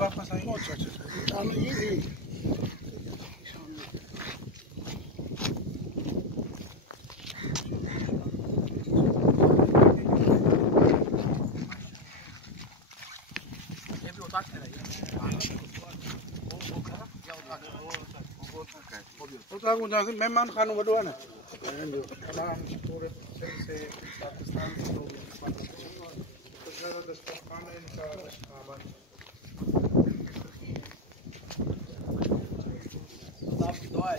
वापस आई। अच्छा अच्छा ये भी मेहमान खानों वॾो आहे न तमामु सूरत से पाकिस्तान से लोग ज़बरदस्त खाना इनका आबाद आपकी दुआ है।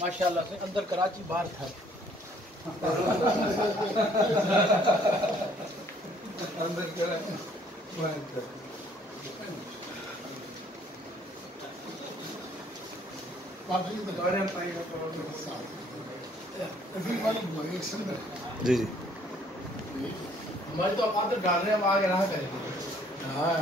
माशाल्लाह से अंदर कराची बाहर था। अंदर कराची बाहर था। जी जी हमारे तो आप डाल रहे हैं, हम आगे रहा करेंगे। हाँ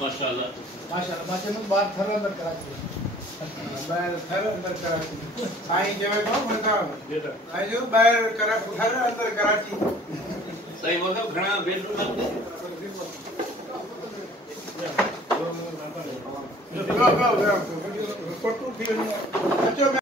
माशाल्लाह माशाल्लाह माशाल्लाह बाहर थर अंदर कराची बाहर थर अंदर कराची साईं जेवे तो मता आई जो बाहर करा थर अंदर कराची सही मतलब घणा बेडरूम फोटो थी वञे अचो।